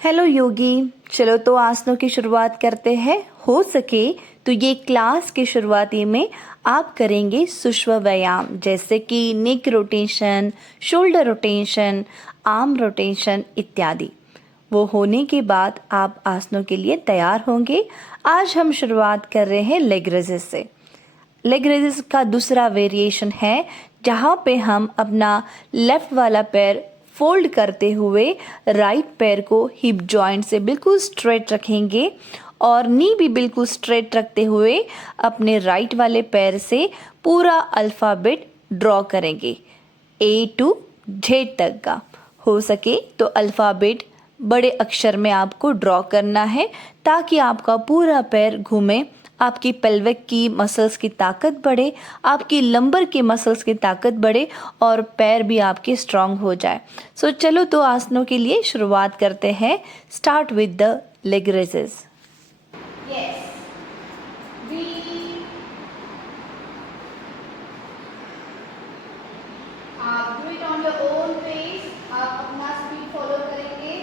हेलो योगी, चलो तो आसनों की शुरुआत करते हैं। हो सके तो ये क्लास के शुरुआती में आप करेंगे सुश्व व्यायाम, जैसे कि neck rotation, shoulder rotation, arm rotation इत्यादि। वो होने के बाद आप आसनों के लिए तैयार होंगे। आज हम शुरुआत कर रहे हैं लेग रेजेस से। लेग रेजेस का दूसरा वेरिएशन है जहाँ पे हम अपना लेफ्ट वाला पैर फोल्ड करते हुए राइट पैर को हिप जॉइंट से बिल्कुल स्ट्रेट रखेंगे और नी भी बिल्कुल स्ट्रेट रखते हुए अपने राइट वाले पैर से पूरा अल्फ़ाबेट ड्रॉ करेंगे, A to Z तक का। हो सके तो अल्फ़ाबेट बड़े अक्षर में आपको ड्रॉ करना है ताकि आपका पूरा पैर घूमे, आपकी पेल्विक की मसल्स की ताकत बढ़े, आपकी लंबर की मसल्स की ताकत बढ़े और पैर भी आपके स्ट्रांग हो जाए। सो चलो तो आसनों के लिए शुरुआत करते हैं। Start with the leg raises. आप do it on your own pace. आप अपना स्पीड फॉलो करेंगे,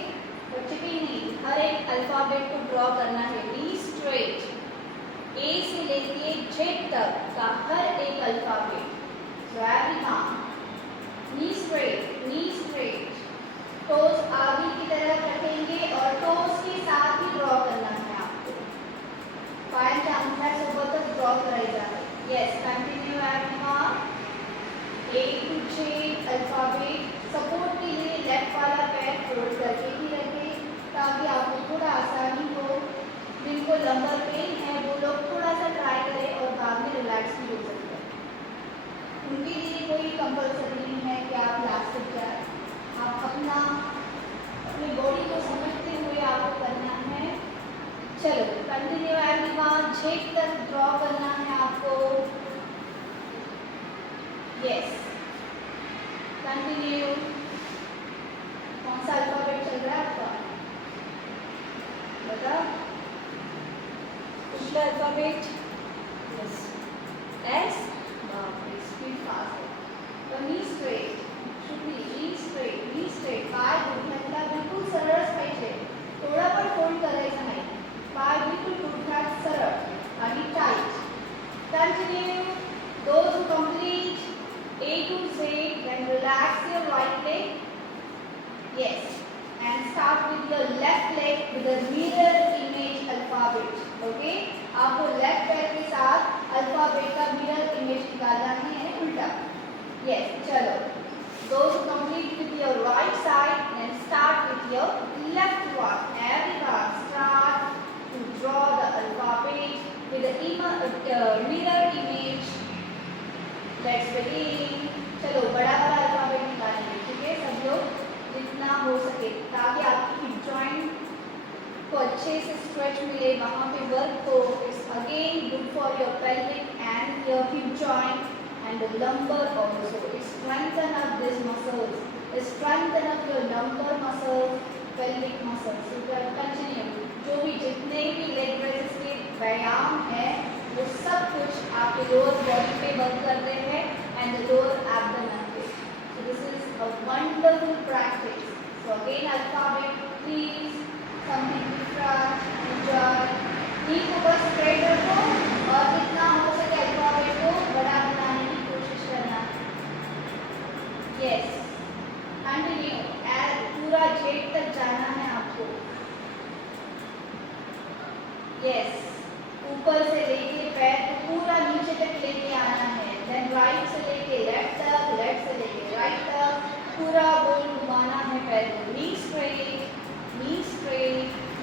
कुछ भी नहीं। हर एक अल्फाबेट को ड्रॉ करना है। बी स्ट्रेट, ए से लेके जेड तक का हर एक alphabet. So everyone, knee straight, toes आगे की तरफ रखेंगे और टोस के साथ ही ड्रॉ करना है आपको। पायांच्या अंगठ्यासोबतच ड्रॉ करायचा आहे। Yes, continue everyone. A to Z alphabet. Support के लिए लेफ्ट वाला पैर फोल्ड करके ही रखें ताकि आपको थोड़ा आसानी हो। जिनको लंबर पेन है वो लोग थोड़ा सा ट्राई करें और बाद में रिलैक्स भी हो सकते हैं। उनके लिए कोई कंपल्सरी नहीं है कि आप लास्ट तक जाए। आप अपनी बॉडी को समझते हुए आपको करना है। चलो कंटिन्यू एवरीवन। Z तक ड्रॉ करना है आपको। Yes, continue. कौन सा अल्फाबेट चल रहा है आपका, बताओ। पिछला alphabet yes, S. Speed fast है। तो knee straight, Shukri, knee straight. पाय गुडघ्याला बिलकुल सरळच पाहिजे, थोडा पण फोल्ड करायचा नाही। पाय बिलकुल गुडघ्यात सरळ आणि tight. Continue. Those who complete A to Z, then relax your right leg. Yes, and start with your left leg with a mirror image alphabet. Okay, आपको लेफ्ट पैर के साथ अल्फाबेट का मिरर इमेज निकालना है, उल्टा। Yes, चलो। Those who complete with your right side, then start with your left one. Everyone start to draw the alphabet with the mirror image. Let's begin. चलो बड़ा वाला अल्फाबेट निकालेंगे, ठीक है सब लोग, जितना हो सके, ताकि आपकी हिप जॉइंट को अच्छे से स्ट्रेच मिले, वहाँ पे वर्क हो। It's again good for your pelvic and your hip joint and the lumbar also. It strengthen up this muscles, it strengthen up your lumbar muscles, pelvic muscles. Continue. जो भी जितने भी लेग रेजेस के व्यायाम है वो सब कुछ आपके लोअर बॉडी पे वर्क करते हैं एंड द लोअर एब्डोमेन पे। So this is a wonderful practice. So again alphabet please, something different, enjoy. Knee को बस स्ट्रेट रखो और जितना हो सके अल्फाबेट को बड़ा बनाने की कोशिश करना। Yes, continue. पूरा जेड तक जाना है आपको। यस, ऊपर से लेके पैर को पूरा नीचे तक लेके आना है। देन राइट से लेके लेफ्ट तक, लेफ्ट से लेके राइट तक पूरा गोल घुमाना है पैर को। नी स्ट्रेट,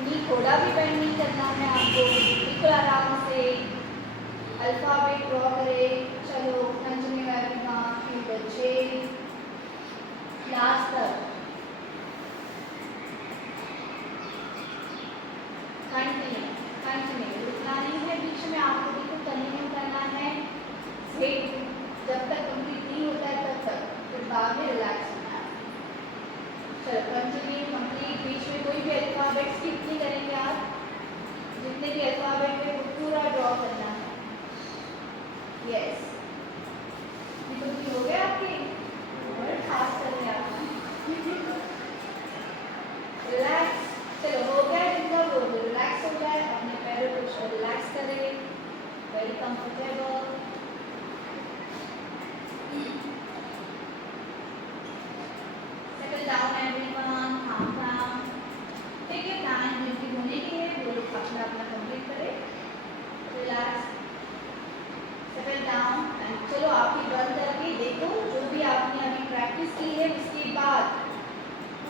नी थोड़ा भी बेंड नहीं करना है आपको, बिल्कुल आराम से अल्फाबेट ड्रॉ करें। चलो continue everyone to the Z last तक। कंटिन्यू, रुकना नहीं है बीच में, आपको बिल्कुल कंटिन्यू करना है। जब तक कंप्लीट नहीं होता है तब तक, फिर बाद में रिलैक्स होना है। चलो कंटिन्यू, कंप्लीट। बीच में कोई भी अल्फाबेट स्किप नहीं करेंगे आप, जितने भी अल्फाबेट है वो पूरा ड्रॉ करना है। यस, ये हो गया आपके, बड़े खास कर रहे हैं आप। रिलैक्स। चलो हो गया जितना वो रिलैक्स हो जाए, अपने पैरों को रिलैक्स करें, very comfortable. Settle down everyone, calm down, take your time. जिनकी होने की है वो लोग अपना अपना कंप्लीट करें, रिलैक्स, सेटल डाउन एंड चलो आपकी बंद करके देखो जो भी आपने अभी प्रैक्टिस की है उसके बाद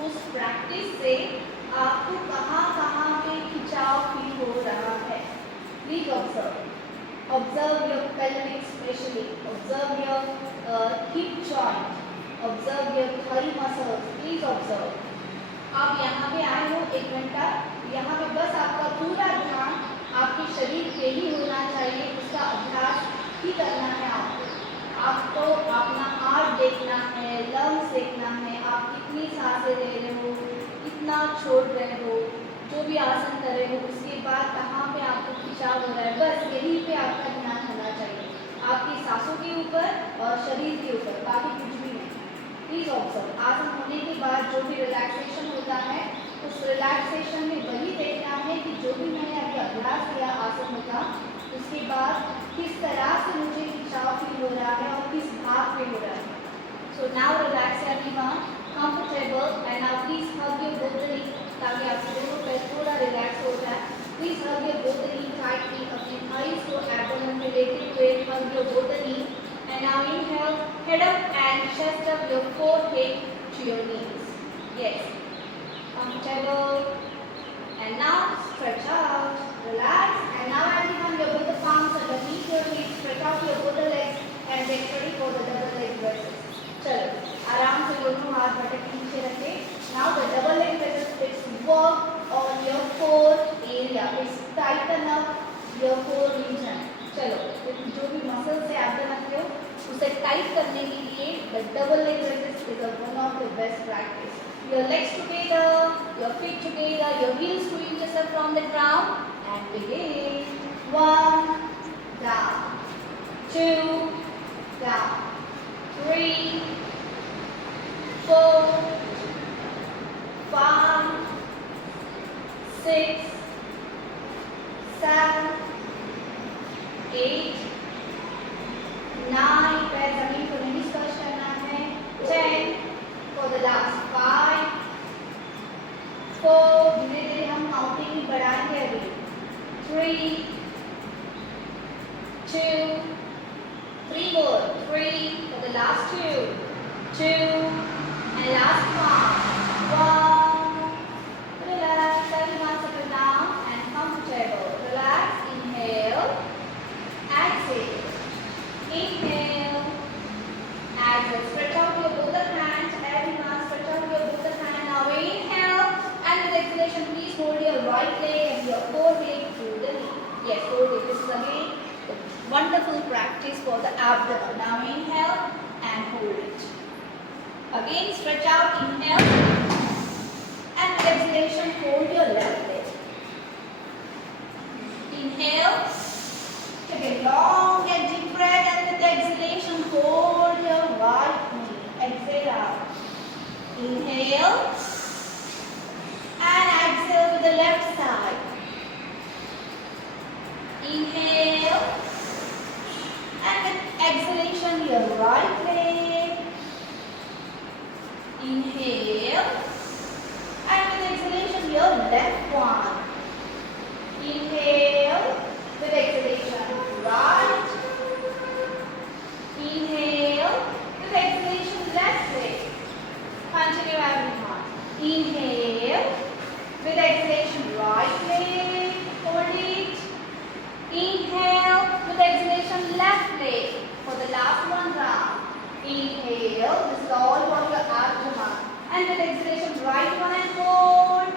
उस प्रैक्टिस से आपको कहाँ कहाँ पे खिंचाव फील हो रहा है। Please observe, observe your pelvic specially, observe your hip joint, observe your thigh muscles, please observe. आप यहाँ पे आए हो 1 घंटा, यहाँ पे बस आपका पूरा ध्यान आपके शरीर पे ही होना चाहिए, उसका अभ्यास ही करना है आपको। आपको अपना हार्ट देखना है, लंग्स देखना है, आप कितनी सांसें ले रहे हो, कितना छोड़ रहे हो, जो भी आसन कर रहे हो उसके बाद कहाँ पे आपको खिंचाव हो रहा है, बस यहीं पे आपका ध्यान होना चाहिए, आपकी सांसों के ऊपर और शरीर के ऊपर, बाकी कुछ भी नहीं। प्लीज ऑब्जर्व, आसन होने के बाद जो भी रिलैक्सेशन होता है उस रिलैक्सेशन में वही देखना है कि जो भी मैंने अभी अभ्यास किया आसनों का उसके बाद किस तरह से मुझे खिंचाव फील हो रहा है और किस भाग पे हो रहा है। So now relax everyone, comfortable and now please hug your both the knee, ताकि आपके दोनों पैर पूरा रिलैक्स हो जाए। Please hug your both the knee tightly, अपनी थाइज को एब्डोमेन पे लेते हुए hug your both the knee and now inhale, head up and chest up your forehead to your knees. Yes, comfortable and now stretch out, relax and now everyone your both the palms underneath your feet, stretch out your both the legs and get ready for the double leg raises. चलो आराम से दोनों हाथ बटन के नीचे रखें। Now the double leg raises, it's work on your core area, it's tighten up your core region. चलो जो भी मसल्स है एब्डोमेन के उसे टाइट करने के लिए the double leg raises is one of the best practice. Your legs together, your feet together, your heels to each other from the ground and begin. 1, down, 2, down, 3, 4, 5, 6, 7, 8, 9, पैर जमीन को नहीं स्पर्श करना है, 10, for the last 5, 4, धीरे धीरे हम काउंटिंग बढ़ाएंगे अभी, 3, 2, 3 more, 3 for the last 2, 2 and last 1, relax, everyone settle down and comfortable, relax, inhale, exhale, inhale, exhale, stretch out your both the hands, everyone stretch out your both the hands, now inhale and with exhalation please hold your right leg and your forehead to the knee. Yes, hold it, this is again a wonderful practice for the abdomen. Now inhale and hold it. Again stretch out, inhale and with exhalation hold your left leg. Inhale, take a long and deep breath and with exhalation hold your right knee. Exhale out. Inhale and exhale with the left side. Inhale and with exhalation your right leg. Inhale and with exhalation your left one. Inhale with exhalation right. Inhale with exhalation left leg. Continue everyone. Inhale with exhalation right leg. Hold it. Inhale with exhalation left leg for the last one round. Inhale, this is all for your abdomen. And with exhalation right one and hold.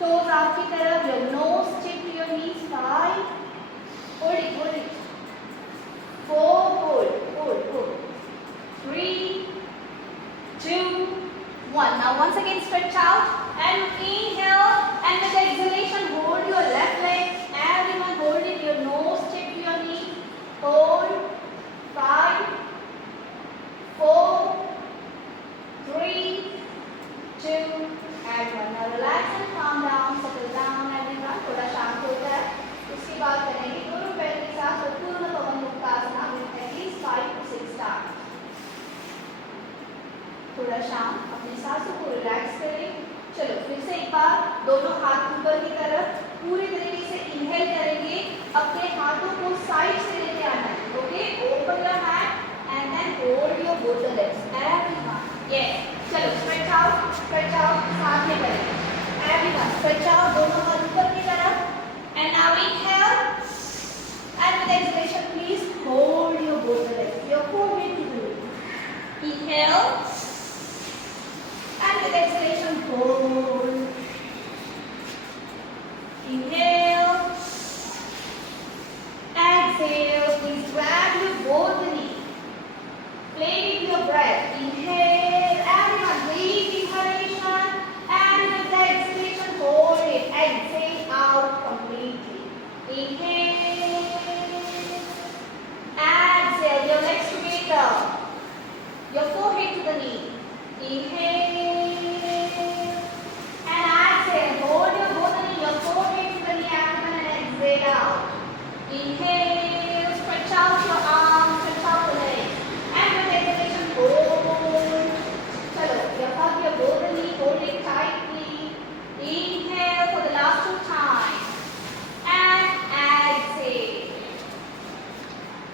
Toes आपकी तरफ, your nose stick to your knees. 5. Hold it, hold it. 4, hold. 3, 2, 1. Now once again stretch out and inhale and with exhalation hold your left leg. Everyone hold it, your nose stick to your knees. Hold. 5, 4, 3, 2 and 1. Now सुबह शाम अपनी सांसों को relax करें। चलो फिर से एक बार दोनों हाथ ऊपर की तरफ पूरी तरीके से इनहेल करेंगे, अपने हाथों को साइड से लेके आना है। Okay, open your hand and then hold your both the legs. Everyone, yes, चलो स्ट्रेच आउट, साथ में करें। एवरीवन स्ट्रेच आउट, दोनों हाथ ऊपर की तरफ and now inhale and with exhalation please hold your both the legs, your forehead to the roof. Inhale and with exhalation hold. Inhale, exhale, please grab your both the knees. Play with your breath. Inhale, everyone deep inhalation and with the exhalation hold it. Exhale out completely. Inhale, exhale, your legs together, your forehead to the knee. Inhale and exhale, hold your both the knee, your forehead to the knee, abdomen and exhale out. Inhale, stretch out your arms, stretch out the legs and with exhalation hold. Chalo, you hug your both the knee, hold it tightly. Inhale for the last 2 times and exhale.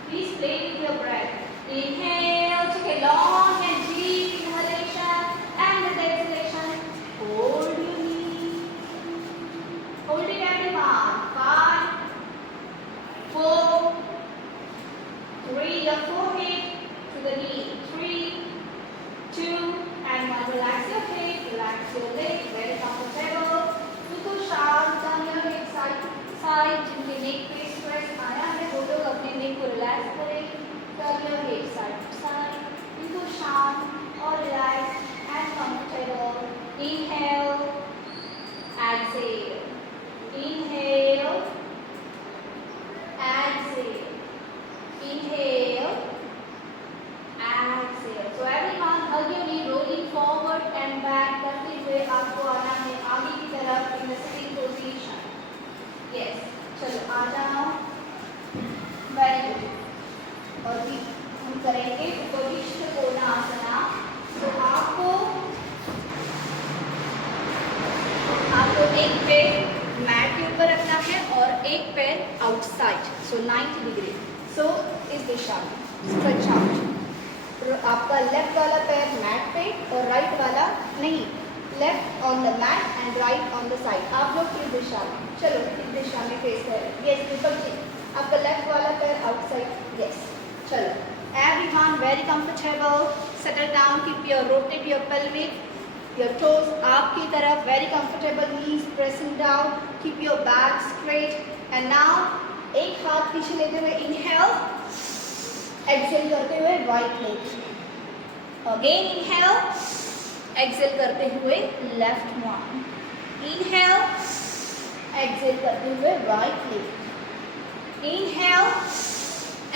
Please play with your breath. Inhale, take a long and deep inhalation and with exhalation hold your knee. Hold it everyone. 5, 4, 3, your forehead to the knee. 3, 2 and 1. Relax your head, relax your leg, very comfortable. बिल्कुल शांत, turn your head side to side. जिनके neck पे stress आया है वो लोग अपने neck को relax करें. Turn your head side to side. बिल्कुल शांत और relax and comfortable. Inhale, exhale. Inhale, exhale. Inhale, exhale. So everyone hug your knee, rolling forward and back करते हुए आपको आना है आगे की तरफ in the sitting position. Yes. चलो आ जाओ. Very good. और भी हम करेंगे उपविष्ट कोणासना. तो आपको एक पैर मैट के ऊपर रखना है और एक पैर आउटसाइड, सो 90 डिग्री. सो इस दिशा में स्ट्रेच आउट. आपका लेफ्ट वाला पैर मैट पे और राइट वाला नहीं, left on the mat and right on the side. आप लोग किस दिशा में? चलो किस दिशा में फेस करें? यस दीपक जी, आपका लेफ्ट वाला पैर आउटसाइड. यस, चलो everyone very comfortable, settle down, keep your rotate your pelvic, your toes आपकी तरफ, very comfortable, knees pressing down, keep your back straight and now एक हाथ पीछे लेते हुए inhale, exhale करते हुए right leg, again inhale, exhale करते हुए left one, inhale, exhale करते हुए right leg, inhale,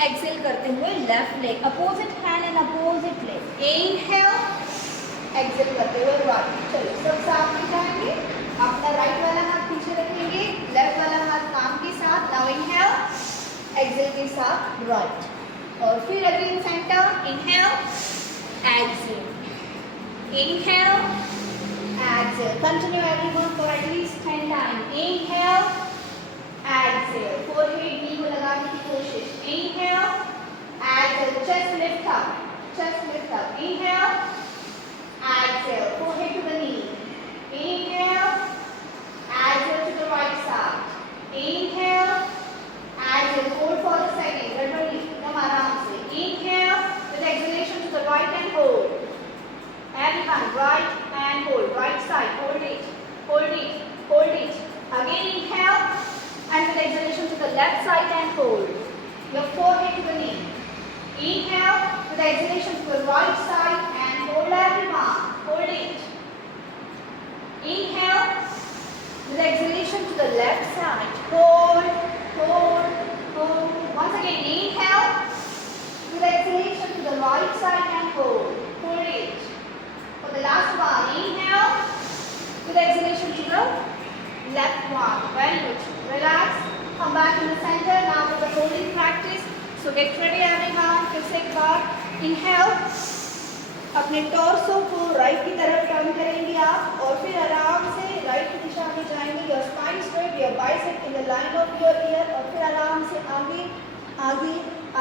exhale करते हुए left leg, opposite hand and opposite leg, inhale, exhale करते हुए right. चलो सब साथ में जाएंगे. अपना राइट वाला हाथ पीछे रखेंगे, लेफ्ट वाला हाथ कान के साथ. नाउ इनहेल, एक्सहेल के साथ राइट और फिर again centre. Inhale, exhale, inhale, exhale. Continue everyone for at least 10 times. Inhale, exhale, forehead knee को लगाने की कोशिश. इनहेल, एक्सहेल, chest lift up, inhale, exhale, forehead to the knee. Inhale, exhale to the right side. Inhale, exhale, hold for a second. Gradually, एकदम आराम से. Inhale, with exhalation to the right and hold. Everyone, right and hold. Right side, hold it, hold it, hold it. Again inhale, and with exhalation to the left side and hold. Your forehead to the knee. Inhale, with exhalation to the right side and hold everyone. Hold it. Inhale, with exhalation to the left side. Hold, hold, hold. Once again, inhale, with exhalation to the right side and hold. Hold it. For the last one, inhale, with exhalation to the left one. Very good. Relax. Come back in the center. Now for the holding practice. So get ready everyone. फिर से एक बार. Inhale, अपने torso को राइट की तरफ turn करेंगे आप और फिर आराम से राइट की दिशा में जाएंगे. Your spine straight, your bicep in the line of your year और फिर आराम से आगे आगे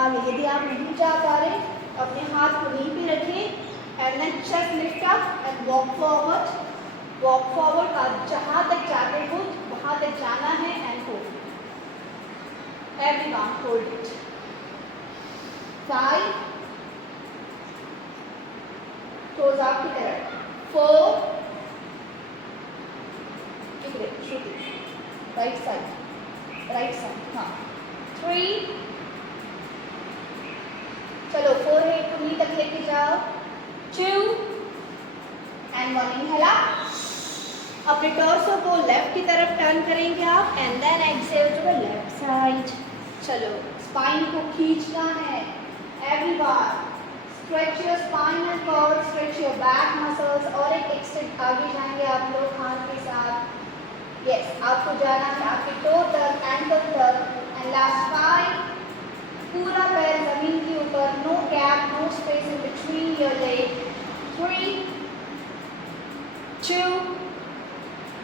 आगे. यदि आप नहीं जा पा रहे अपने हाथ को नी पे रखें and then chest lift up and walk forward. Walk forward. आप जहाँ तक जाते हो वहाँ तक जाना है and hold. Everyone hold it. 5 toes आप की तरफ. 4 इधर श्रुति राइट साइड हाँ. 3 चलो 4 है को नी तक लेके जाओ. 2 एंड 1 इनहेल अप. अपने टॉर्सो को लेफ्ट की तरफ टर्न करेंगे आप and then exhale to the left side. चलो स्पाइन को खींचना है. Everyone stretch your spinal cord, stretch your back muscles और एक एक्सटेंड आगे जाएंगे आप लोग हाथ के साथ. यस आपको जाना है आपके टो तक, एंकल तक एंड लास्ट 5 पूरा पैर जमीन के ऊपर. No gap, no space in between your leg. 3 2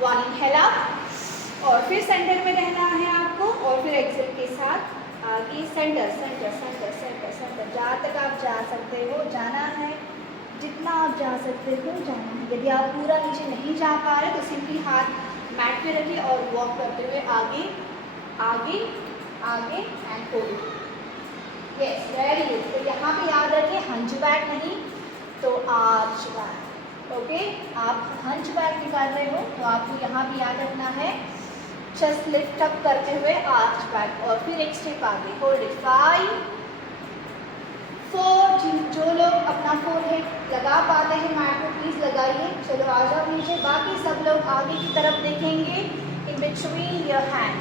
1 inhale up और फिर सेंटर में रहना है आपको और फिर एक्सेल के साथ आगे centre centre centre centre centre. जहाँ तक आप जा सकते हो जाना है, जितना आप जा सकते हो जाना है. यदि आप पूरा नीचे नहीं जा पा रहे तो सिंपली हाथ मैट पे रखिए और वॉक करते हुए आगे आगे आगे and hold. Yes very good. तो यहाँ पे याद रखिए हंच बैक नहीं तो आर्च बैक. ओके आप हंच बैक निकाल रहे हो तो आपको यहाँ भी याद रखना है चेस्ट लिफ्ट अप करते हुए आर्च बैक और फिर एक स्टेप आगे. Hold it. 5 4 जो लोग अपना फोरहेड लगा पाते हैं मैट को प्लीज लगाइए. चलो आ जाओ नीचे. बाकी सब लोग आगे की तरफ देखेंगे in between your hand.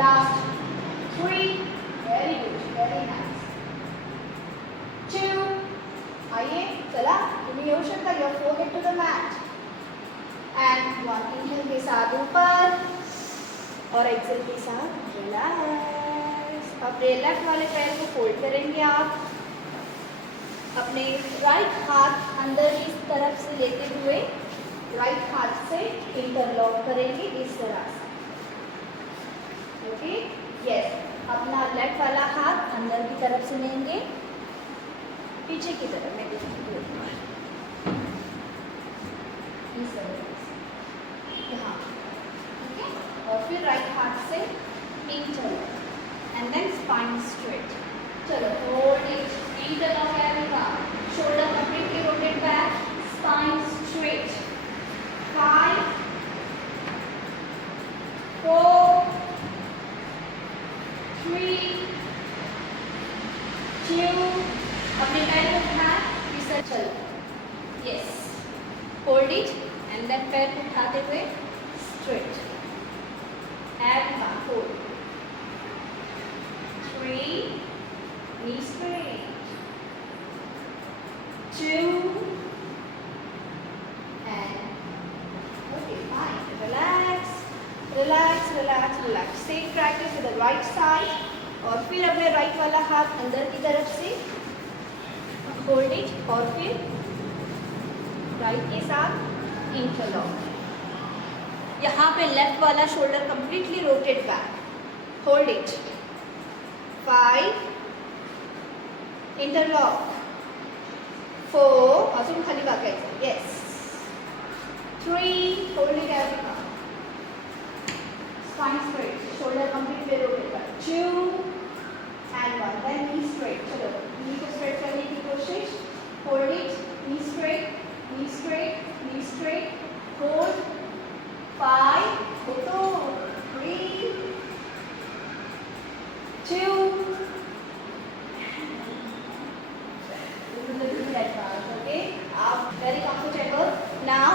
Last 3 very good very nice. 2 आइए चला. तुम्हें योशन का your forehead to the mat and 1 inhale के साथ ऊपर और एक्सेल के साथ रिलैक्स. अपने लेफ्ट वाले पैर को फोल्ड करेंगे आप. अपने राइट हाथ अंदर इस तरफ से लेते हुए राइट हाथ से इंटरलॉक करेंगे इस तरह से. Okay yes. अपना लेफ्ट वाला हाथ अंदर की तरफ से लेंगे पीछे की तरफ में देखिए इस तरह से यहाँ. ओके और फिर राइट हाथ से interlock and then spine straight. चलो hold it. Interlock everyone. Shoulder completely rotate back. Spine straight. 5 4 3 2 अपने पैर को उठाएं. चलो yes hold it and then पैर को उठाते हुए straight and hold. 3 knee straight. 2 and okay fine. Relax relax relax relax. Same practice with the right side और फिर अपने राइट वाला हाथ अंदर की तरफ से होल्ड इट और फिर राइट के साथ इंटरलॉक. यहाँ पे लेफ्ट वाला shoulder completely rotate back. Hold it. 5 इंटरलॉक. 4 आजू खाली बाकी है. यस 3 hold it everyone. Spine straight. Shoulder completely rotate back. 2 and 1 then knee straight. चलो knee को स्ट्रेट करने की कोशिश. Hold it. knee straight knee straight knee straight. hold 5 तो 3 2 okay. Very comfortable. Now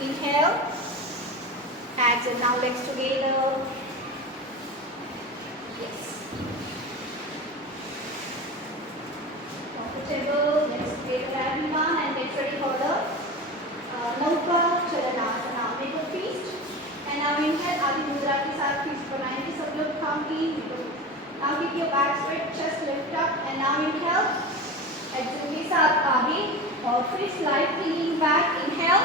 inhale. Exhale. Now legs together. Yes. Comfortable. Legs together everyone and get ready for the Nauka Chalanasana. Make a feast. And now inhale. Adi Mudra के साथ feast बनाएंगे सब लोग. खाऊंगी. Now keep your back straight. Chest lift up. And now inhale. Exhale के साथ आगे और फिर slightly lean back, inhale,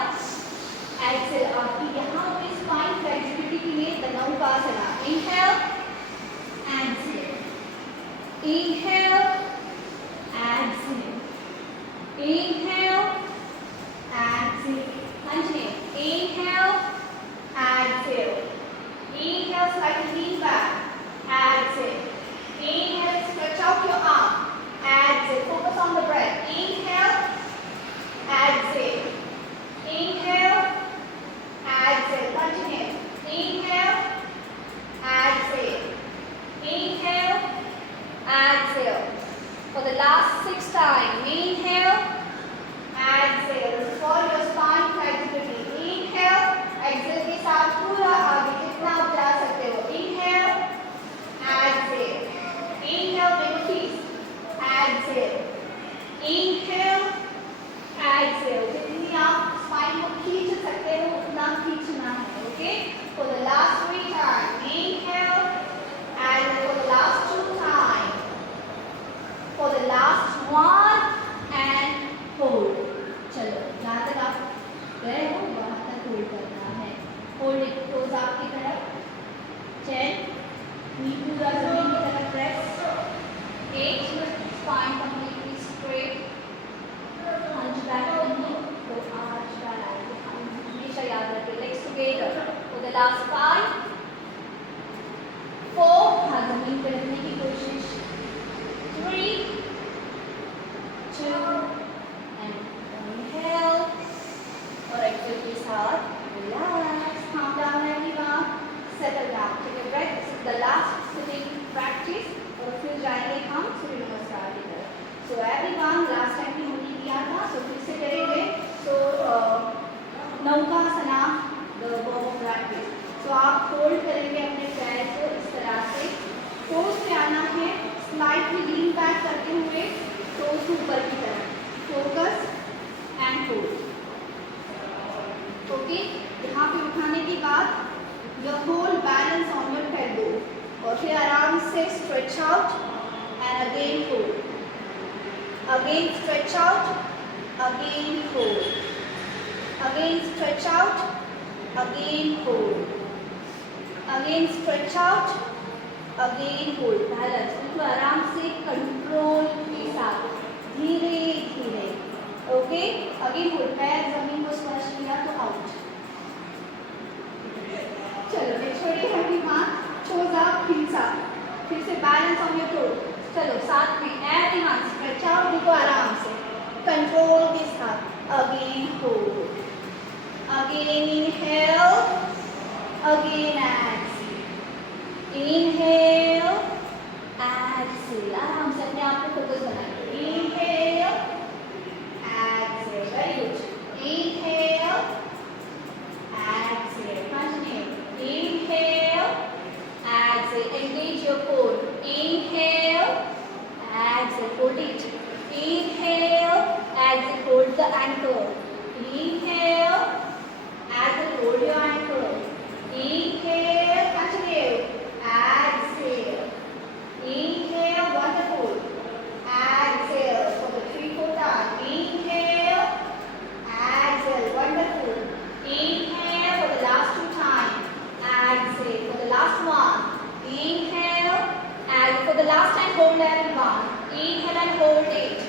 exhale. आपकी यहाँ पे स्पाइन फ्लेक्सिबिलिटी के लिए the Naukasana, inhale, exhale, inhale, exhale, inhale, exhale, continue, inhale, exhale, inhale, slightly lean back, exhale, inhale, stretch out your arm, exhale, focus on the breath, inhale, exhale, inhale, exhale, continue, inhale, exhale, inhale, exhale. For the last 6 times, inhale, exhale. This is for your spine flexibility. Inhale, exhale के साथ पूरा आगे जितना आप जा सकते हो. Inhale, exhale. Inhale, release. Exhale. Inhale, exhale. जितनी आप spine को खींच सकते हो उतना खींचना है. Okay? For the last 3 times, inhale, exhale. For the last 2 times. For the last 1 and hold. चलो जहाँ तक आप गए हो वहाँ तक होल्ड करना है. होल्ड इट, टोज आपकी तरफ, चेन नी पूरा जमीन की तरफ प्रेस, एक spine completely straight, hunch back करनी, तो आर्च बैक, हमेशा याद रखिए, legs together. For the last 5, 4, हाँ जमीन पे रखने की कोशिश, 3, 2, and inhale, और exhale के साथ relax, calm down everyone, settle down, take a breath. This is the last sitting practice, और फिर जाएंगे हम सूर्य नमस्कार की तरफ. So everyone, last time भी हमने किया था, so फिर से करेंगे. So नौकासना, the verb practice. So आप hold करेंगे अपने पैर को इस तरह से, टोज पे आना है, स्लाइटली लीन बैक करते हुए टोज ऊपर की तरफ, फोकस एंड होल्ड. ओके, यहाँ पे उठाने के बाद your hold balance on your elbow, और फिर आराम से stretch out and again hold, again stretch out, again hold, again stretch out, again hold, again stretch out, again hold. Balance बिल्कुल आराम से कंट्रोल के साथ, धीरे धीरे. Okay, again hold. पैर जमीन को स्पर्श किया तो आउट. चलो नेक्स्ट छोड़िए हमारी माँ, टोज अप, हिल्स अप, फिर से बैलेंस ऑन योर टोज. चलो साथ में एवरीवन स्ट्रेच आउट, देखो आराम से कंट्रोल के साथ. Again hold, again inhale, again exhale, inhale, exhale. आराम से अपने आप को फोकस बनाइए. Inhale, exhale, very good. Inhale, exhale, continue. Inhale, exhale, engage your core. Inhale, exhale, hold it. Inhale, exhale, hold the anchor. Inhale, exhale, hold your anchor. Inhale, continue. Exhale. Inhale, wonderful. Exhale for the 3-4 times. Inhale, exhale, wonderful. Inhale for the last 2 times. Exhale for the last one. Inhale, exhale for the last time. Hold everyone. Inhale and hold it.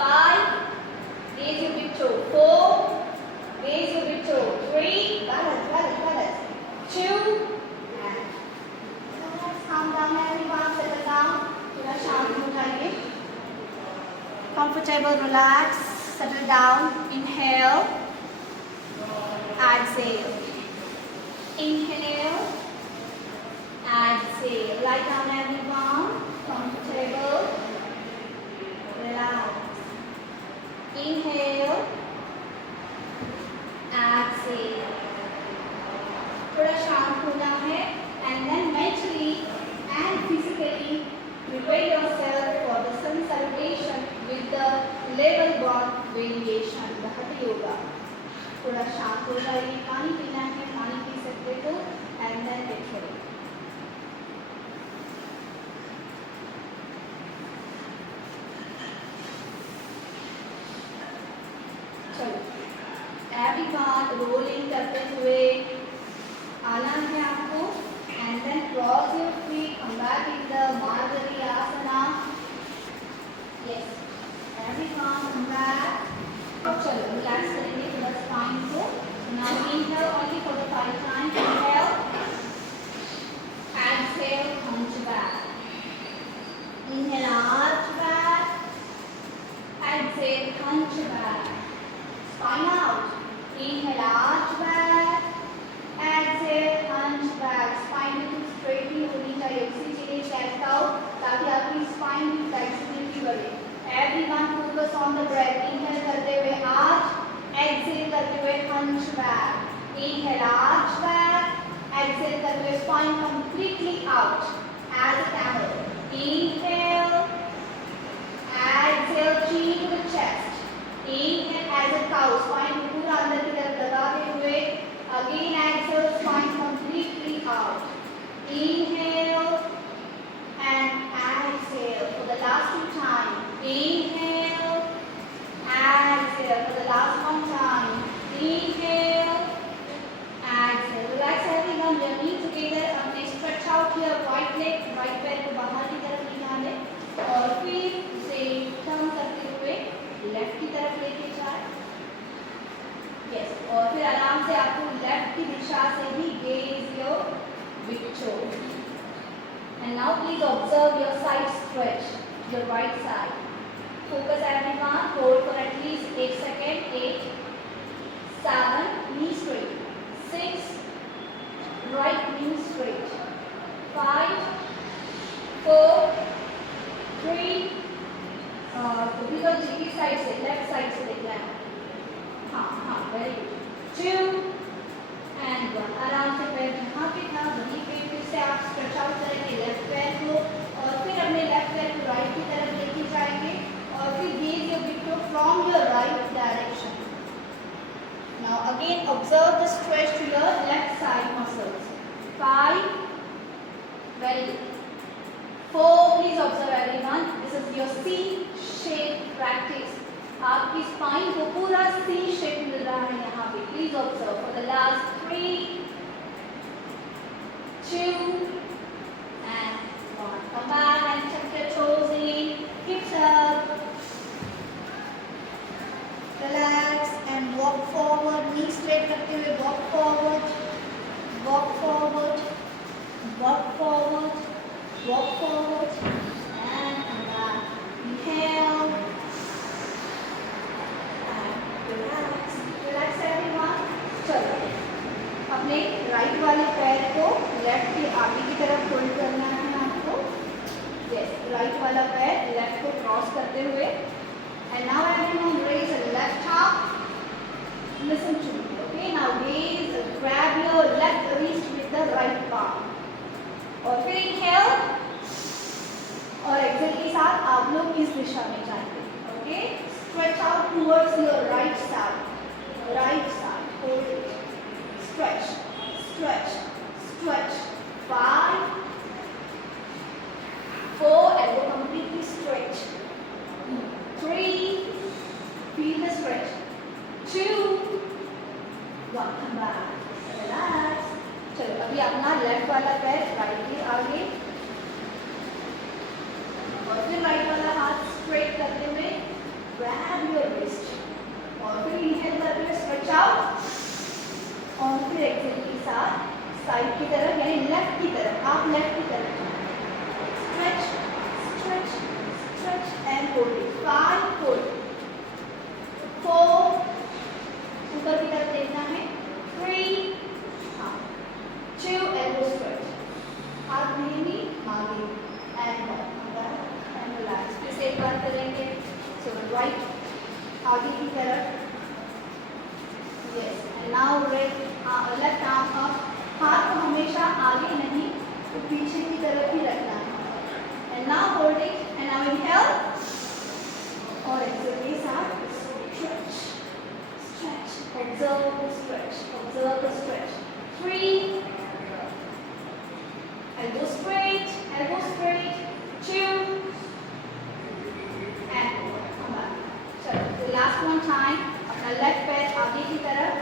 5. Raise your big toe. 4. Raise your big toe. 3. Balance, balance, balance. 2 and calm down everyone, settle down. थोड़ा शांत हो जाइए. Comfortable, relax, settle down. Inhale, exhale. Inhale, exhale. Lie down everyone. Comfortable, relax. Inhale, exhale. थोड़ा शांत होना है, and then mentally and physically prepare yourself for the sun salutation with the level bond variation, the hatha yoga. थोड़ा शांत हो जाइए. पानी पीना है, पानी पी सकते हो, and then exhale. रोलिंग करते हुए आना है आपको and then cross your feet, come back in the Marjari asana. Yes, everyone come back. अब चलो रिलैक्स करेंगे पूरा स्पाइन को। Now inhale only for the 5 times. Inhale, exhale, hunch back. Inhale, arch back. Exhale, hunch back. Spine out. Inhale, arch back. Exhale, hunch back. Spine बिल्कुल straight ही होनी चाहिए, उसी के लिए chest out ताकि आपकी spine की flexibility बढ़े। Everyone focus on the breath. Inhale करते हुए arch, exhale करते हुए hunch back. Inhale, arch back. Exhale करते हुए spine completely out as a camel. Inhale, exhale, chin to the chest. Inhale as a cow, spine को पूरा अंदर की तरफ लगाते हुए. Again exhale, spine completely out. Inhale and exhale for the last 2 times. Inhale, exhale for the last 1 time. Inhale, exhale. Relax everyone. We are knee together. अपने stretch out here. Right leg, right पैर को बाहर की तरफ निकालें और फिर उसे turn करते हुए left की तरफ लेके जाए। Yes, और फिर आराम से आपको left की दिशा से ही gaze your victory. And now please observe your side stretch, your right side. Focus everyone. Hold for at least 8 seconds. 8, 7, knee straight. 6, right knee straight. 5, 4, 3, बिल्कुल जी साइड से, लेफ्ट साइड से देखना है। हाँ, वेरी गुड। 2 and 1। आराम से पैर जहाँ पे था वहीं पे फिर से आप स्ट्रेच आउट करेंगे लेफ्ट पैर को और फिर अपने लेफ्ट पैर को राइट की तरफ लेके जाएंगे और फिर gauge your Victo from your right direction. Now again observe the stretch to your left side muscles. 5, very good. 4, please observe everyone. This is your C shape practice. आपकी spine को पूरा C shape मिल रहा है यहाँ पे. Please observe for the last 3, 2 and 1. Come back and tuck your toes in. Hips up. Relax and walk forward. Knee straight करते हुए walk forward, walk forward, walk forward, walk forward, and come back. Inhale and relax. Relax everyone. चलो अपने राइट वाले पैर को लेफ्ट के आगे की तरफ होल्ड करना है आपको. Yes, राइट वाला पैर लेफ्ट को क्रॉस करते हुए. And now everyone raise a left arm. Listen to me, okay? Now gaze, grab your left wrist with the right palm. और फिर inhale और exhale के साथ आप लोग इस दिशा में जाएंगे, okay? Stretch out towards your right side. Right side, hold it. Stretch, stretch, stretch. 5, 4, elbow completely stretch. 3, feel the stretch. 2, 1, come back. Relax. चलो अभी अपना लेफ्ट वाला पैर राइट के आगे और फिर राइट वाला हाथ स्ट्रेट करते हुए grab your wrist और फिर inhale करते हुए stretch out और फिर exhale के साथ साइड की तरफ यानी लेफ्ट की तरफ आप लेफ्ट की तरफ stretch, stretch, stretch and hold it. 5, hold. 4, ऊपर की तरफ देखना है. 3, 2, elbow stretch. हाथ धीमी आगे and one. And relax. फिर से एक बार करेंगे. So right आगे की तरफ. Yes. And now left arm up. हाथ को हमेशा आगे नहीं तो पीछे की तरफ ही रखना है. And now hold it. And now inhale. और exhale के साथ stretch, stretch, observe the stretch, observe the stretch. 3, elbow straight, 2, and 1. come back. चलो, the last one time, अपना left पैर आगे की तरफ,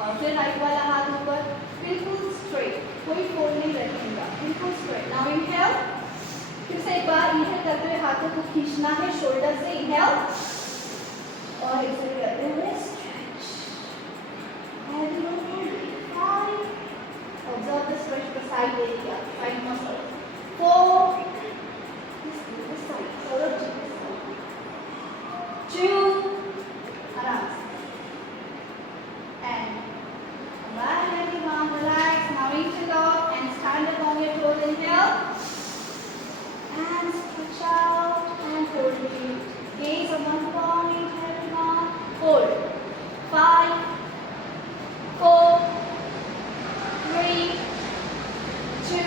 और फिर राइट वाला हाथ ऊपर, बिल्कुल स्ट्रेट, कोई फोल्ड नहीं रखेगा, बिल्कुल स्ट्रेट। नाउ इनहेल, फिर से एक बार इनहेल करते हुए हाथों को खींचना है शोल्डर से, इनहेल और एक्सहेल करते हुए stretch. Observe the stretch of the side area, side muscle. 4, this side, shoulder to this side. 2, आराम से. And combine everyone, relax. Now interlock and stand up on your toes. Inhale. And stretch out and hold it. Gaze on one point, everyone. Hold. 5, 4, 3, 2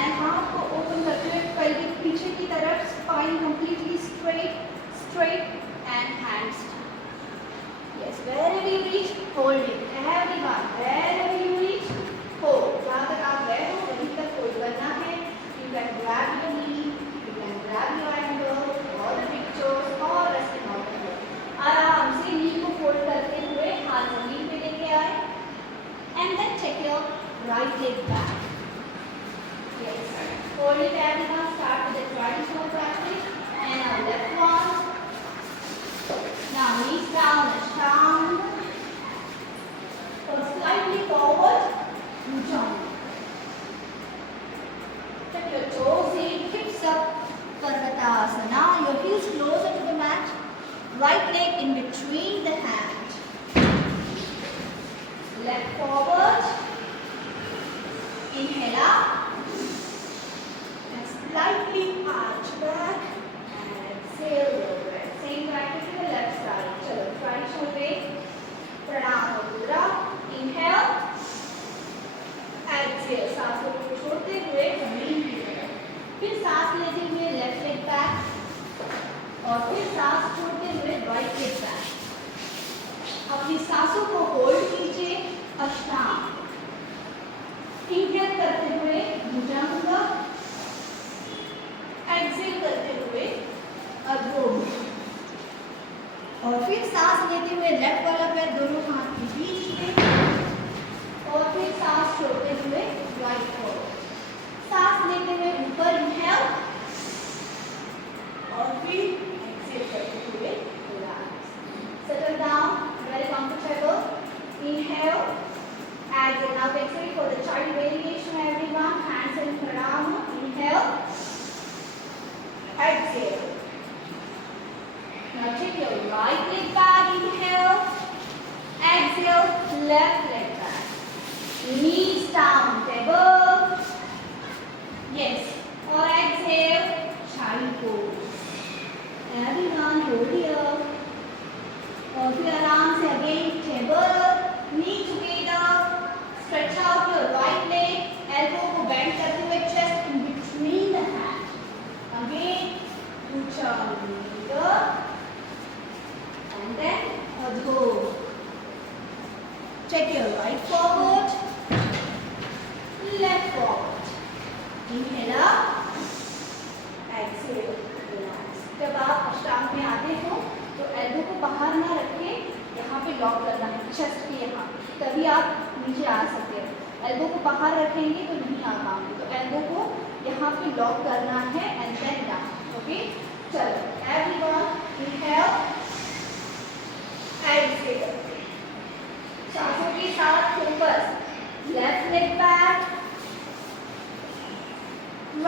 and हाथ को ओपन करते हुए pelvic पीछे की तरफ, spine completely straight and hands down. Yes, wherever you reach, hold it. Everyone, wherever you reach, hold. जहाँ तक आप गए हो वहीं तक hold करना है. You can grab your knee, you can grab your ankle, or the pictures, or resting out the leg. आराम से knee को fold करते हुए हाथ जमीन पे लेके आए. And then take your right leg back. Yes. Hold it, everyone. Start with the traditional practice. And our left one. Now knees down and down. So slightly forward. Jump. Take your toes in, hips up. Parvatasana. Your heels closer to the mat. Right leg in between the hands. Left forward, inhale up, and slightly arch back, and exhale over it. Same practice to the left side. Chalo, traditional way. Pranam Mudra. Inhale, exhale. सांसों को छोड़ते हुए जमीन की तरफ. फिर सांस लेते हुए लेफ्ट लेग बैक, और फिर सांस छोड़ते हुए राइट लेग बैक. अपनी सांसों को होल्ड कीजिए. अष्टांग. इनहेल करते हुए भुजंग, एक्सहेल करते हुए अधोमुख, और फिर सांस लेते हुए लेफ्ट वाला पैर दोनों हाथ के बीच में, और फिर सांस छोड़ते हुए राइट फॉरवर्ड. सांस लेते हुए ऊपर इनहेल, और फिर एक्सहेल करते हुए relax. Settle down, very comfortable. Inhale, exhale. Now exhale for the child variation, everyone. Hands in pranam. Inhale, exhale. Now take your right leg back. Inhale, exhale. Left leg back. Knees down, table. Yes. Or exhale, child pose. Everyone, hold here. और फिर आराम से again table, knee together. Stretch out your right leg, elbow को bend करते हुए chest in between the hand. Again Bhujang and then Adho. Take your right forward, left forward. Inhale up, exhale, relax. जब आप अष्टांग में आते हो तो एल्बो को बाहर ना रखें, यहाँ पे लॉक करना है चेस्ट के यहाँ, तभी आप नीचे आ सकते हो. एल्बो को बाहर रखेंगे तो नहीं आ पाएंगे. तो एल्बो को यहाँ पे लॉक करना है एंड देन डाउन. ओके, चलो एवरीवन. Inhale, exhale. सांसों के साथ focus. Left leg back,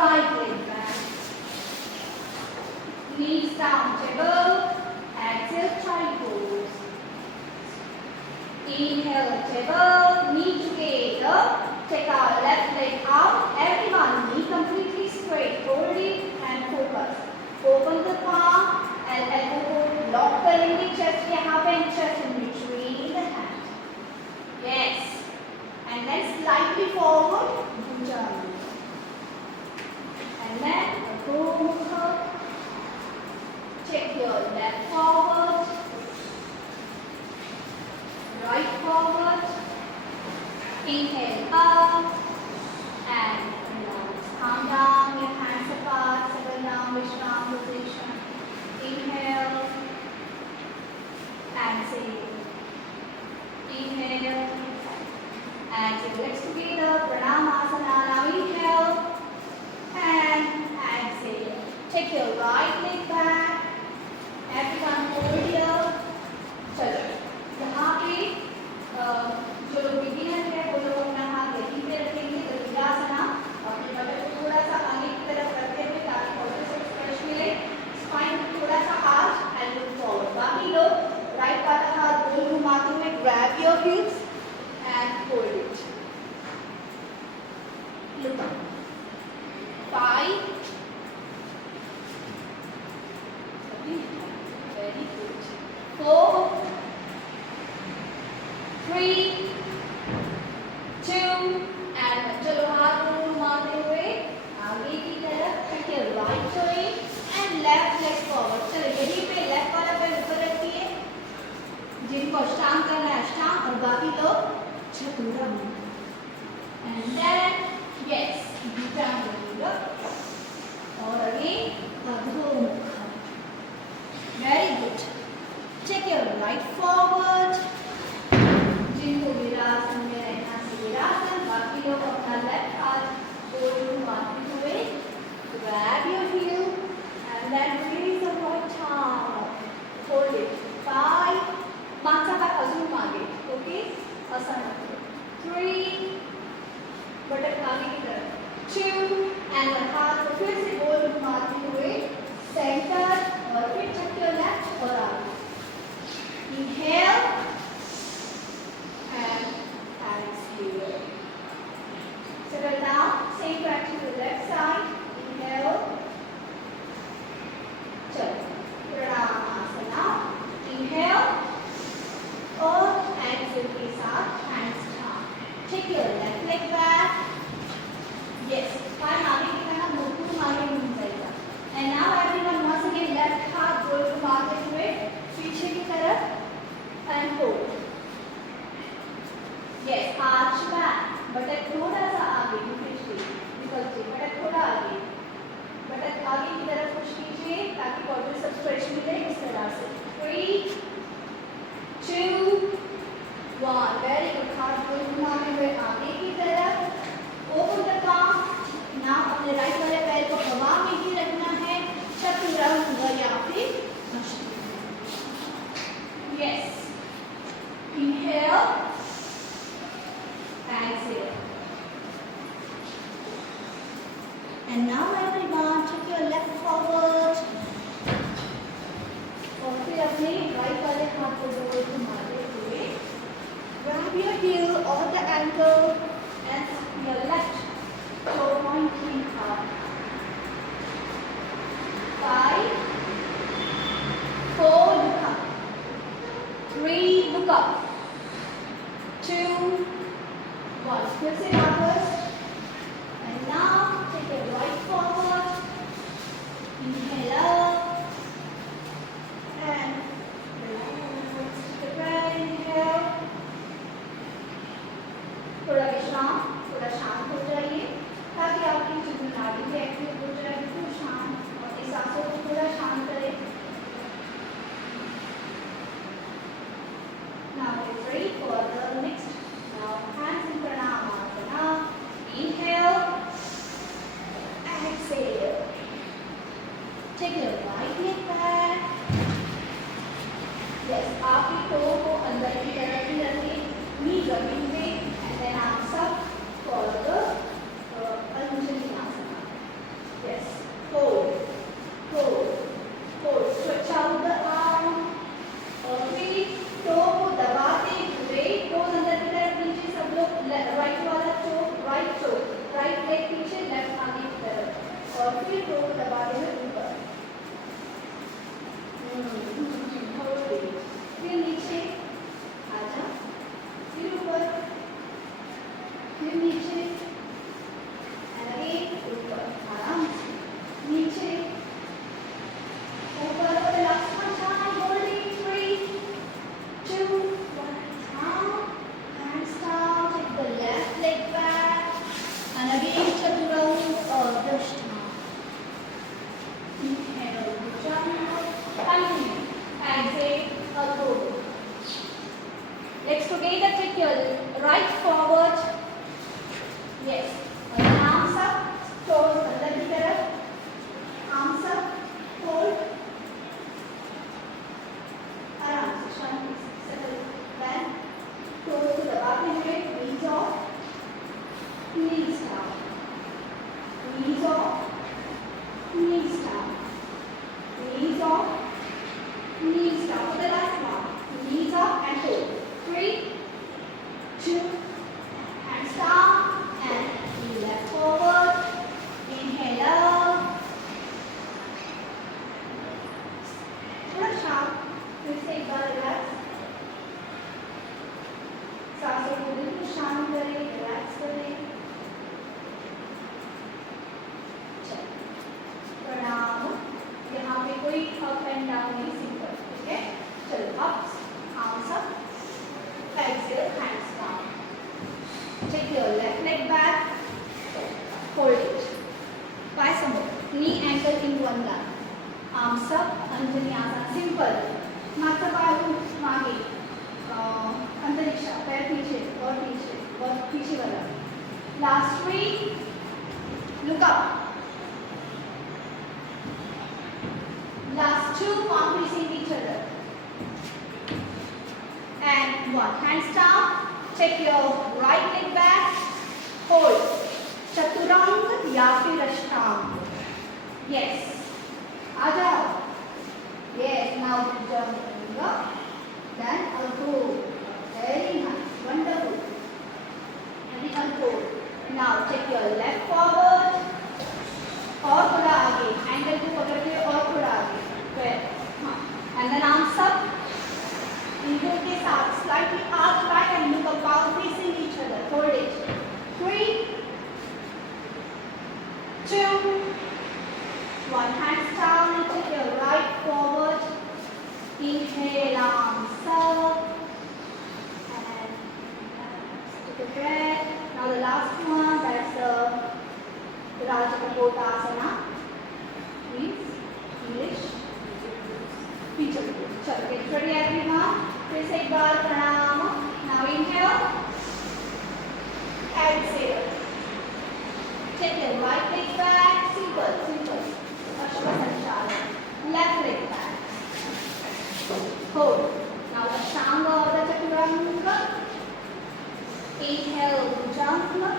right leg back. Knees down, table. Exhale, child pose. Inhale, table, knee together. Take our left leg out. Everyone, knee completely straight. Hold it and focus. Open the palm and elbow को lock करेंगे chest यहाँ पे and chest in between the hands. Yes. And then slightly forward, bhujang. And then Adho Take your left forward, right forward. Inhale up, look up. 5. Very good. 4, 3, 2 and चलो हाथ घुमाते हुए आगे की तरफ रखिए, right towing and left leg forward. चलो यहीं पे लेफ्ट वाला पैर ऊपर रखिए, जिनको अष्टांग करना है अष्टांग और बाकी लोग Chaturanga. And then yes Bhujang और again Adho Mukha. Very good. Take your right forward, जिनको वीरासन में रहना है वीरासन, बाकी लोग अपना लेफ्ट हाथ गोल घुमाते हुए grab your heel and then release the right arm. Hold it. 5. मागचा पाय अजून मागे. ओके, असा नको. 3. बटन आगे की तरफ. 2 and हाथ को फिर से गोल घुमाते हुए सेंटर और फिर check your left और आगे. Inhale and exhale. Settle down. Same practice to the left side. Inhale. चलो Pranayama. Inhale और exhale के साथ hands down. Take your left leg back. Yes. पाय आगे की तरफ मुट्ठी आगे घूम जाएगा. And now everyone once again left हाथ गोल घुमाते हुए पीछे की तरफ and hold. Yes, arch back. Button थोड़ा सा आगे निकल जाए, बटन थोड़ा आगे, बटन आगे की तरफ पुश कीजिए ताकि बॉडी सब स्ट्रेच मिले इस तरह से. 3, 2, 1. Very good. हाथ गोल घुमाते हुए आगे की तरफ. Open the palm. नाउ अपने राइट वाले पैर को हवा में ही रखना है, चतुरंग या फिर yes. Inhale, exhale. And now everyone take your left forward. और फिर अपने राइट वाले हाथ को गोल घुमाते हुए grab your heel or the ankle and your left toe pointing up. 5, 4, look up. 3, look up. 2, 1. फिर से वापस. And now take your right forward. Inhale up. And relax the breath. Inhale. थोड़ा विश्राम, थोड़ा शांत हो जाइए ताकि आपकी जो नाड़ी है एक्टिव हो जाए, बिल्कुल शांत, और इस सांसों को थोड़ा शांत करें. Now get ready for the next. Now hands in Pranayama. Inhale, exhale. Take your right leg back. Yes, आपकी टो को अंदर की तरफ ही रखिए, नी जमीन पे, and then arms up for the Anjaneyasana. Yes, hold, hold, hold. Stretch out the arm. और फिर टो को दबाते हुए टोज अंदर की तरफ नीचे सब लोग. राइट वाला टो राइट लेग पीछे, लेफ्ट आगे की तरफ, और फिर टो को दबाते हुए ऊपर. फिर नीचे आजा, फिर ऊपर, फिर नीचे, ऊपर. आराम से नीचे, ऊपर. और last one time. Holding. 3, 2, 1. down, hands down. Take the left leg back, and again chaturanga or dashtanga. Inhale, bhujanga. Continue. Exhale, adho. Legs together. Take your right forward. Yes. And arms up. Toes अंदर की तरफ. Arms up. Hold. आराम से शांति से settle. Then toes को दबाते हुए knees off. Knees down. Knees off. Knees down. Knees off. Knees down. For the last one. Knees up and hold. 3, 2, hands down and left forward. And down भी सिंपल. ठीक है, चलो up, arms up, exhale, hands down. Take your left leg back, hold it. 5 some more. Knee ankle in one line. Arms up, Anjanyasana. Simple. मागचा पाय मागे, अंतरिक्षा, पैर पीछे और पीछे वाला. Last 3. Look up. Last 2, palm facing each other. And 1. Hands down. Take your right leg back. Hold. चतुरंग या फिर अष्टांग. Yes. आ जाओ. Yes. Now jump. Then alto. Very nice. Wonderful. And then alto. Now take your left forward. और थोड़ा आगे. Ankle को पकड़ के और थोड़ा आगे. Good. हाँ. And then arms up. Inhale के साथ slightly arch back and look up, palm facing each other. Hold it. 3, 2, 1. Hands down and take your right forward. Inhale, arms up. And take a breath. Now the last one, that's the Rajakapotasana. Means English. Picture. चलो, get ready everyone. फिर से एक बार प्रणाम. Now inhale. Exhale. Take your right leg back. Simple. Ashwasana. Left leg back. Hold. Now Ashtanga or the Chaturanga. Inhale, Bhujanga.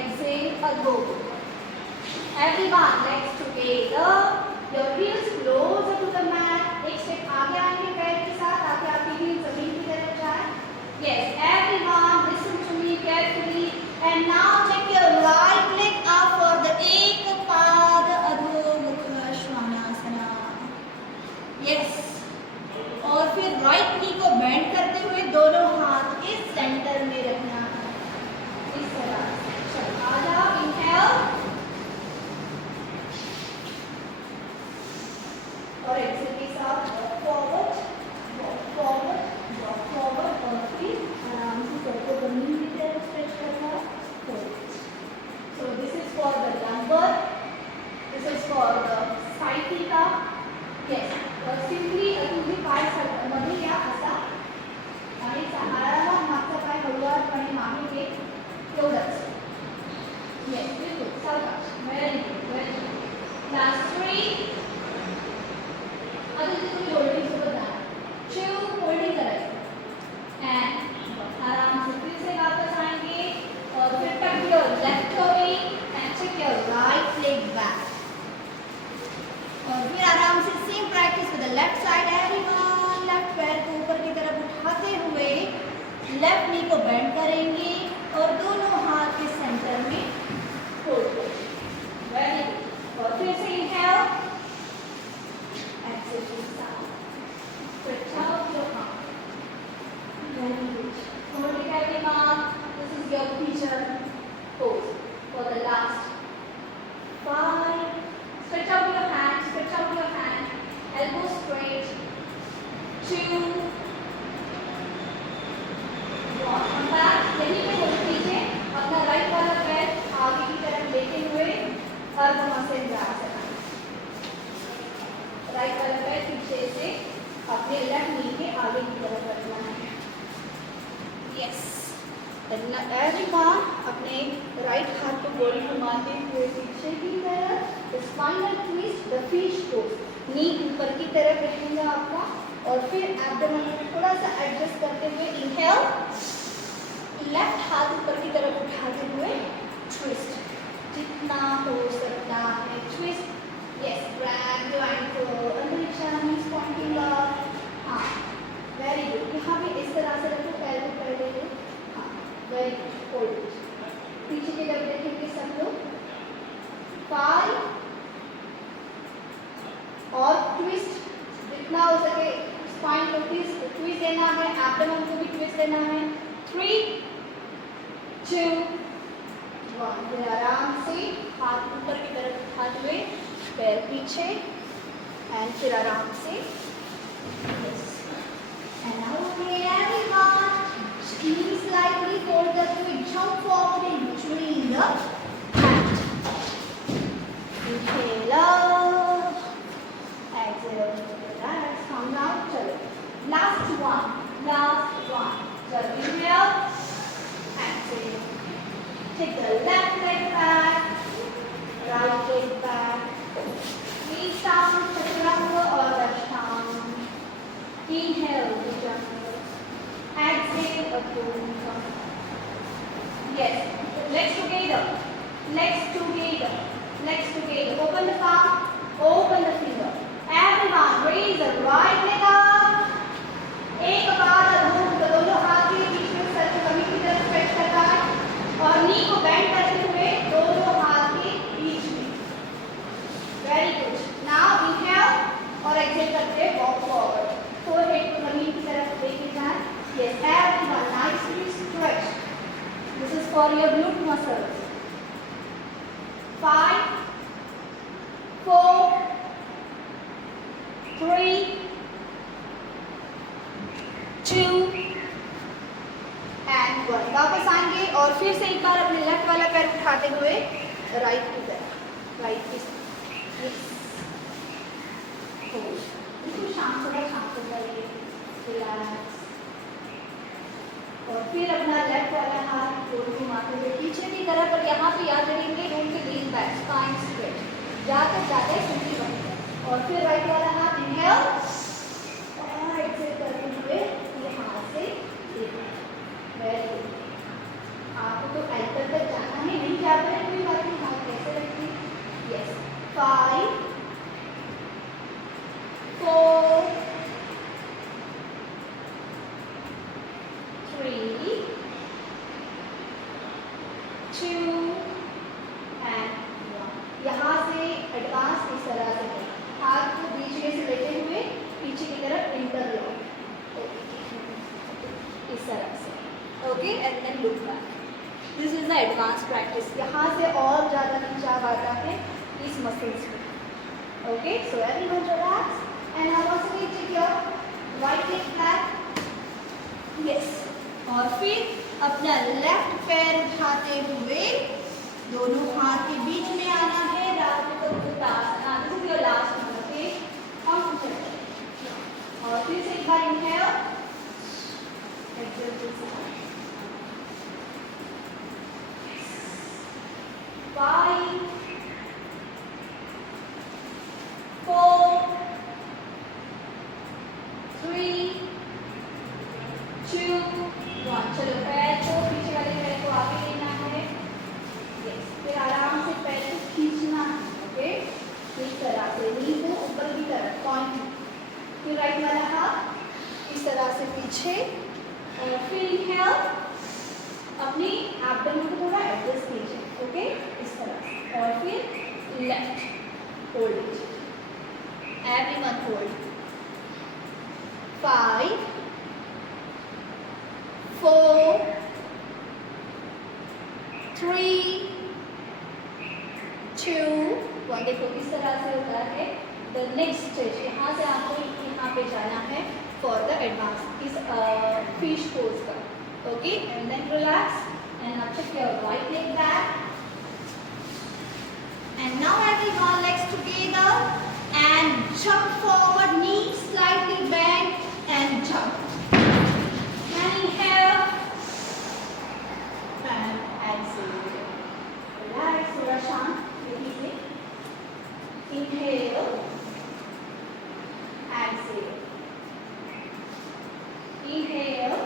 Exhale, Adho. Everyone, legs together. Your heels closer to the mat. एक स्टेप आगे आएंगे पैर के साथ ताकि आपकी हील जमीन की तरफ जाए. Yes, everyone, listen to me carefully. And now take your right leg up for the Ekpada Adho Mukha Svanasana. Yes. और फिर राइट नी को बेंड करते हुए दोनों हाथ इस सेंटर में रखना है. इस तरह से. चलो आ जाओ. Inhale. और एक्सेल के साथ फॉरवर्ड और फिर आराम से सर को जमीन की तरफ स्ट्रेच करना. सो this is for the lumbar. This is for the side theta. Yes. Simply तुम्ही पाय मध्ये घ्या असा आणि आरामात मागचा पाय हळूवारपणे मागे घे. एवढंच. येस, बिलकुल. सावकाश. Very good. लास्ट 3. अभी तुम्ही होल्डिंग सोबत जा. 2 होल्डिंग करायचं. एंड आराम से फिर से वापस आएंगे और फिर tuck your left toe and take your right leg back. और फिर आराम से same practice with the left side. Everyone, left पैर को ऊपर की तरफ उठाते हुए लेफ्ट नी को बेंड करेंगे और दोनों हाथ के सेंटर में होल्ड करेंगे. Very good. और फिर से inhale. Exhale to sound. Stretch out your arm. Very good. Hold it everyone. This is your feature pose for the last 5. Stretch out your hand. Elbow straight. 2, 1. Come back. यहीं पे hold कीजिए. अपना राइट वाला पैर आगे की तरफ लेते हुए अर्धमस्तिष्क. राइट वाला पैर पीछे से अपने लेफ्ट नी के आगे की तरफ रखना है. यस. एवरीवन, अपने राइट हाथ को गोल घुमाते हुए पीछे की तरफ. Spinal twist, the fish pose. Knee ऊपर की तरफ रखेगा आपका और फिर एब्डोमेन को थोड़ा सा एडजस्ट करते हुए इनहेल. लेफ्ट हाथ ऊपर की तरफ उठाते हुए ट्विस्ट. जितना हो सकता है twist. Yes, grab your ankle. अंतरिक्षा means pointing up. हाँ, very good. यहाँ भी इस तरह से रखो पैर को पहले. हाँ, very good. Hold it. पीछे की तरफ देखेंगे सब लोग. 5 और ट्विस्ट. जितना हो सके स्पाइन को ट्विस्ट देना है. एब्डोमेन को भी ट्विस्ट देना है. 3, 2, 1. फिर आराम से हाथ ऊपर की तरफ उठाते हुए पैर पीछे एंड फिर आराम से and now again everyone knees slightly fold the feet, jump forward in between the hands. Inhale up, exhale, relax, calm down. चलो, last one. चलो, inhale, exhale. Take the left leg back, right leg back. Knees down, chaturanga or ashtanga. Inhale, bhujanga. Exhale, Adho. Yes, legs together. Open the palm, open the finger. Everyone, raise the right leg up. एक बार दोनों हाथ के बीच में सर को जमीन की तरफ स्ट्रेच करता है और नी को बेंड करते हुए दोनों हाथ के बीच में. Very good. नाउ इनहेल और एक्सहेल करते वॉक फॉरवर्ड. फोरहेड को जमीन की तरफ लेके जाएं. Yes, everyone, nicely stretch. This is for your glute muscles. 5, 4, 3, 2 and 1. वापस आएंगे और फिर से एक बार अपने लेफ्ट वाला पैर उठाते हुए राइट की तरफ. राइट की शांत हो जाइए. रिलैक्स. और फिर अपना लेफ्ट वाला हाथ गोल घुमाते हुए पीछे की तरफ. और यहाँ पे याद रखेंगे रोल के लीन बैक, स्पाइन स्ट्रेट. जाते जाते सिंपली बढ़ेगा. और फिर राइट वाला हाथ इनहेल और एक्सहेल करते हुए यहाँ से वेरी गुड. आपको तो एंकर तक जाना है, नहीं जाते हैं कोई बात नहीं. हाथ कैसे रखती. यस. 5, 4, 3, 2 and 1. यहाँ से एडवांस इस तरह से है. हाथ को बीच में से लेते हुए पीछे की तरफ इंटरलॉक. इस तरह से. Okay, and then look back. This is the advance practice. यहाँ से और ज़्यादा खिंचाव आता है इस मसल्स में. Okay, so everyone relax and now also take your right leg back. Yes. और फिर अपना लेफ्ट पैर उठाते हुए दोनों हाथ के बीच में आना है. This is your last one. Okay, और फिर से एक बार इनहेल, एक्सहेल. 5, 4, 3, 2, 1. चलो, पैर को पीछे वाले पैर को आगे लेना है. यस. फिर आराम से पैर को खींचना है. ओके, इस तरह से नी को ऊपर की तरफ पॉइंट. फिर राइट वाला हाथ इस तरह से पीछे और फिर इनहेल अपनी एब्डोमेन को थोड़ा एडजस्ट कीजिए. ओके, इस तरह से. और फिर लेफ्ट होल्ड. Everyone hold. 5, 4, 3, 2, 1. देखो किस तरह से होता है. द नेक्स्ट स्टेज यहाँ से आपको यहाँ पे जाना है फॉर द एडवांस इस फिश पोज का. Okay, and then relax and अब take your right leg back. And now everyone, legs together and jump forward. Knee slightly bend and jump. And inhale and exhale. Relax, थोड़ा शांत यहीं से. Inhale, exhale. Inhale,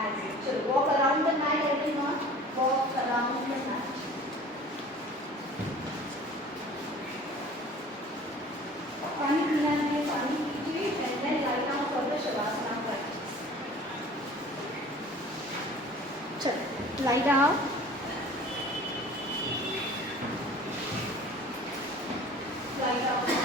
exhale. So walk around the mat, everyone. Walk around the mat. पानी पीना है, पानी पीजिए and then lie down for the shavasana practice. चलो, lie down. Lie down.